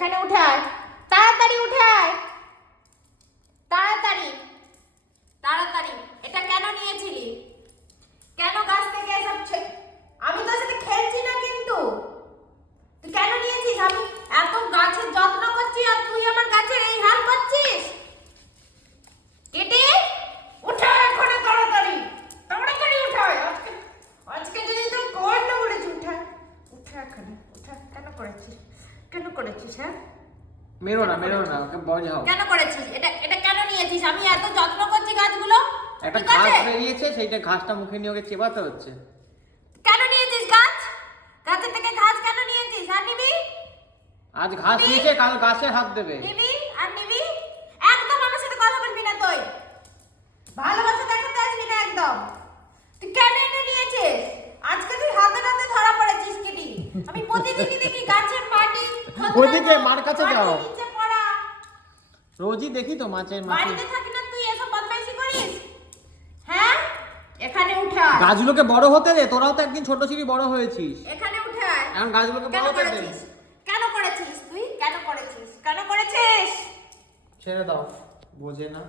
এখানে উঠায়, তাড়াতাড়ি উঠায়, তাড়াতাড়ি তাড়াতাড়ি। এটা কেন নিয়েছিলি? কেন গাছ থেকে এসব? আমি তোর সাথে খেলছি না, কিন্তু তুই কেন নিয়েছিস? আমি এত গাছের যত্ন করছি আর তুই আমার গাছের এই হাল করছিস। কেটে উঠা এখানে, তাড়াতাড়ি তাড়াতাড়ি উঠায়। আজকে আজকে যদি তুই কর না বলেছি, উঠা উঠা এখানে উঠা। কেন করেছিস? কেন করেছিস? হ্যাঁ, মেরো না ওকে বোঝাও। কেন করেছিস? এটা এটা কেন নিয়েছিস? আমি এত যত্ন করছি গাছগুলো। একটা ঠিক ঘাস আছে? বেরিয়েছে, সেইটা ঘাসটা মুখে নিয়ে ওকে চেবাতে হচ্ছে। কেন নিয়েছিস গাছ? গাছের থেকে ঘাস কেন নিয়েছিস? আর নিবি? আজ ঘাস নিয়েছে, কাল গাছে হাত দেবে। নিবি আর নিবি। একদম আমার সাথে কথা বলবি না তুই। ভালোবাসা দেখাতে আসবি না একদম। তুই কেন এটা নিয়েছিস? আজকে তুই হাতে হাতে ধরা পড়েছিস কিডি। আমি প্রতিদিনই দেখি গাছের মাটি ওইদিকে মার কাছে যাও। নিচে পড়া। রোজই দেখি তো মাছের মাটি। বাড়িতে থাকি না তুই এসব বদমাইশি করিস? হ্যাঁ, এখানে উঠা। গাছগুলোকে বড় হতে দে, তোরাও তো একদিন ছোট ছিলি, বড় হয়েছিস। এখানে উঠায়। এখন গাছগুলোকে কেন বড় হতে দে। করেছিস? কেন করেছিস তুই? কেন করেছিস? কেন করেছিস? ছেড়ে দাও, বোঝে না।